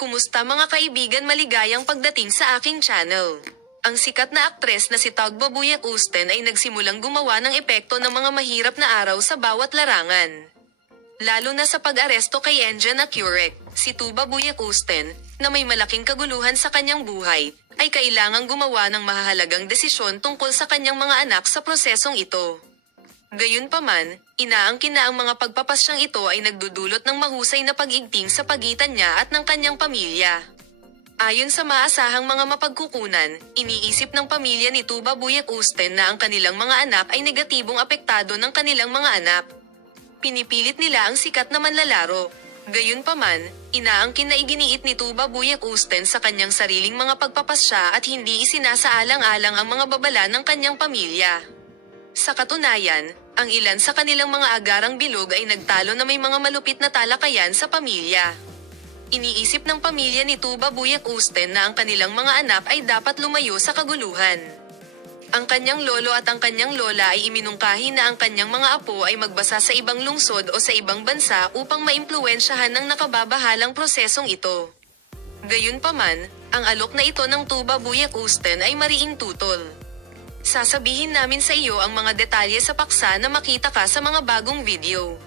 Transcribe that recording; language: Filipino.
Kumusta mga kaibigan, maligayang pagdating sa aking channel. Ang sikat na aktres na si Tugba Buyak Usten ay nagsimulang gumawa ng epekto ng mga mahirap na araw sa bawat larangan. Lalo na sa pag-aresto kay Enjan Akurek, si Tuba Buyak Usten, na may malaking kaguluhan sa kanyang buhay, ay kailangang gumawa ng mahahalagang desisyon tungkol sa kanyang mga anak sa prosesong ito. Gayunpaman, inaangkin na ang mga pagpapasyang ito ay nagdudulot ng mahusay na pag-igting sa pagitan niya at ng kanyang pamilya. Ayon sa maasahang mga mapagkukunan, iniisip ng pamilya ni Tuba Buyak Usten na ang kanilang mga anak ay negatibong apektado ng kanilang mga anak. Pinipilit nila ang sikat na manlalaro. Gayunpaman, inaangkin na iginiit ni Tuba Buyak Usten sa kanyang sariling mga pagpapasya at hindi isinasaalang-alang ang mga babala ng kanyang pamilya. Sa katunayan, ang ilan sa kanilang mga agarang bilog ay nagtalo na may mga malupit na talakayan sa pamilya. Iniisip ng pamilya ni Tuba Buyak Usten na ang kanilang mga anak ay dapat lumayo sa kaguluhan. Ang kanyang lolo at ang kanyang lola ay iminungkahi na ang kanyang mga apo ay magbasa sa ibang lungsod o sa ibang bansa upang maimpluwensyahan ng nakababahalang prosesong ito. Gayunpaman, ang alok na ito ng Tuba Buyak Usten ay mariing tutol. Sasabihin namin sa iyo ang mga detalye sa paksa na makita ka sa mga bagong video.